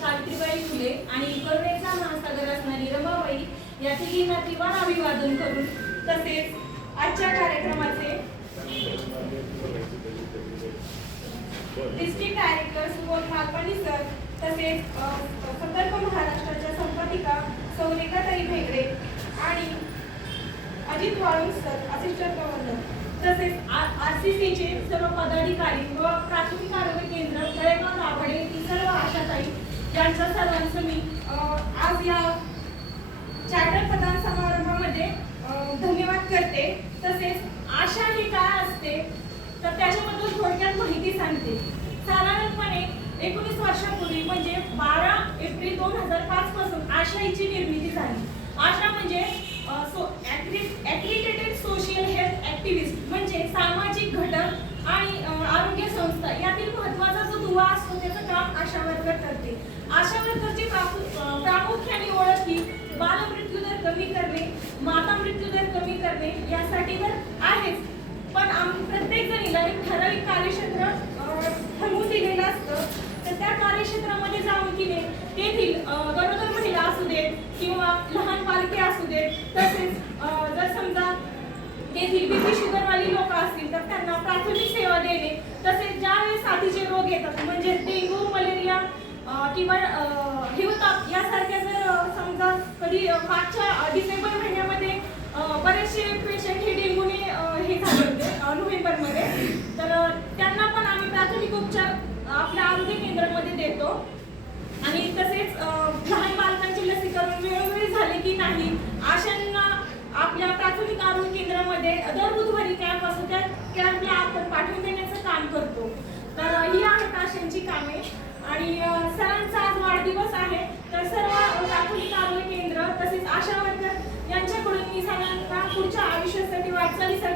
सावित्रीबाई फुले आणि करुणेचा महासागर असणारी रमाबाई या तिघींना त्रिवार अभिवादन करून तसेच आजच्या कार्यक्रमाचे district director Subodh Malpani sir तसेच सतर्क महाराष्ट्राच्या संपादिका सौरेखाताई भेगडे आणि Ajit Walunj sir assistant governor तसेच आरसीसीचे सर्व पदाधिकारी व प्राथमिक आरोग्य केंद्र तळेगाव दाभाडे ही सर्व आशाताई यांचा सर्वांचं मी आज या चार्टर प्रदान समारंभामध्ये धन्यवाद करते। तसेच आशा ही काय असते तर त्याच्याबद्दल थोडक्यात माहिती सांगते। साधारणपणे 19 वर्षापूर्वी म्हणजे 12 एप्रिल 2005 पासून आशा हिची निर्मिती झाली। आशा म्हणजे ॲक्रिडिटेड सोशल हेल्थ ॲक्टिव्हिस्ट म्हणजे सामाजिक घटक आणि आरोग्य संस्था यातील महत्त्वाचा जो दुवा असतो त्याचं काम आशा वर्कर करते। आशा वर्करची प्रामुख्याने ओळख ही बालमृत्यूदर कमी करणे, माता मृत्यूदर कमी करणे यासाठी तर आहेच, पण प्रत्येक जणीला एक ठराविक कार्यक्षेत्र ठरवून दिलेलं असतं। तर त्या कार्यक्षेत्रामध्ये जाऊन की तेथील गरोदर महिला असू देत किंवा लहान बालके असू देत, तसेच जर समजा तेथील बीपी शुगरवाली लोक असतील तर त्यांना प्राथमिक सेवा देणे, तसेच ज्यावेळेस साथीचे रोग येतात म्हणजे डेंग्यू, मलेरिया किंवा हिवताप यासारख्या जर समजा कधी मागच्या डिसेंबर महिन्यामध्ये बरेचसे पेशंट हे डेंग्यूने हे झाले होते नोव्हेंबरमध्ये, तर त्यांना पण आम्ही प्राथमिक उपचार आपल्या आरोग्य केंद्रामध्ये देतो। आणि तसेच लहान बालकांचे लसीकरण वेळोवेळी झाले की नाही आशांना आपल्या प्राथमिक आरोग्य केंद्रामध्ये दर बुधवारी कॅम्प असतो, त्या कॅम्पला आपण पाठवून देण्याचं काम करतो। तर ही आहेत आशांची कामे। आणि सरांचा आज वाढदिवस आहे, तर सर्व प्राथमिक आरोग्य केंद्र तसेच आशा वर्कर यांच्याकडून मी सरांना पुढच्या आयुष्यासाठी वाटचालीसाठी